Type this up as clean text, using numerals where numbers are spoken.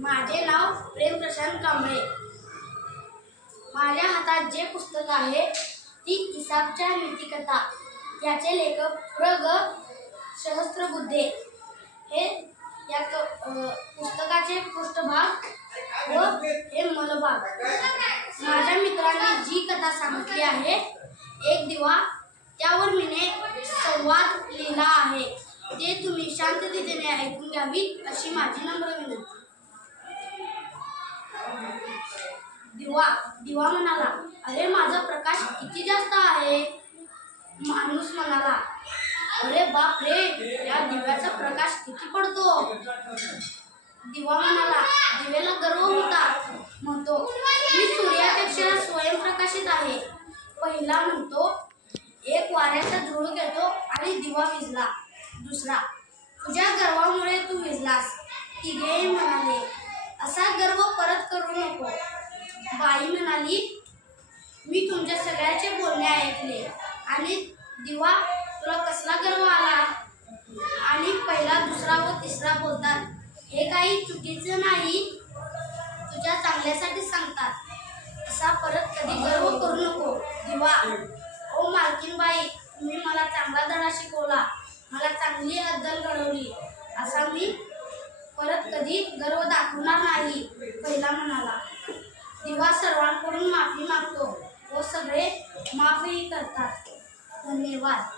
माझे नाव प्रेम प्रशांत कांबळे। माझ्या हातात जे पुस्तक आहे ती इसापच्या नीतिकथा। याचे लेखक प्र. ग. सहस्त्रबुद्धे। हे या पुस्तकाचे पृष्ठभाग व हे मलभाग। माझ्या मित्रांनी जी कथा सांगितली आहे एक दिवा, त्यावर मीने संवाद लिहिला आहे, ते तुम्ही शांततेने ऐकून घ्यावी अशी माझी नम्र विनंती। दिवा म्हणाला, अरे माझा प्रकाश किती जास्त आहे। माणूस म्हणाला, अरे बाप रे, या दिव्याचा प्रकाश किती पडतो। दिवा म्हणाला, दिव्याला गर्व होता, म्हणतो मी सूर्यापेक्षा स्वयंप्रकाशित आहे। पहिला म्हणतो, एक वाऱ्याचा धूळ घेतो आणि दिवा विझला। दुसरा, तुझ्या गर्वामुळे तू विझलास। तिघेही म्हणाले, असा गर्व परत करू नको। बाई म्हणाली, मी तुमच्या सगळ्याचे बोलणे ऐकले आणि दिवा, तुला कसला गर्व आला। आणि पहिला, दुसरा व तिसरा बोलतात, हे काही चुकीचं नाही, तुझ्या चांगल्यासाठी सांगतात। असा परत कधी गर्व करू नको। दिवा, ओ मालकीनबाई, तुम्ही मला चांगला धडा शिकवला, मला चांगली अद्दल घडवली, असा मी परत कधी गर्व दाखवणार नाही। पहिला म्हणाला। दिवा सर्वांकडून माफी मागतो व सगळे माफही करतात। धन्यवाद।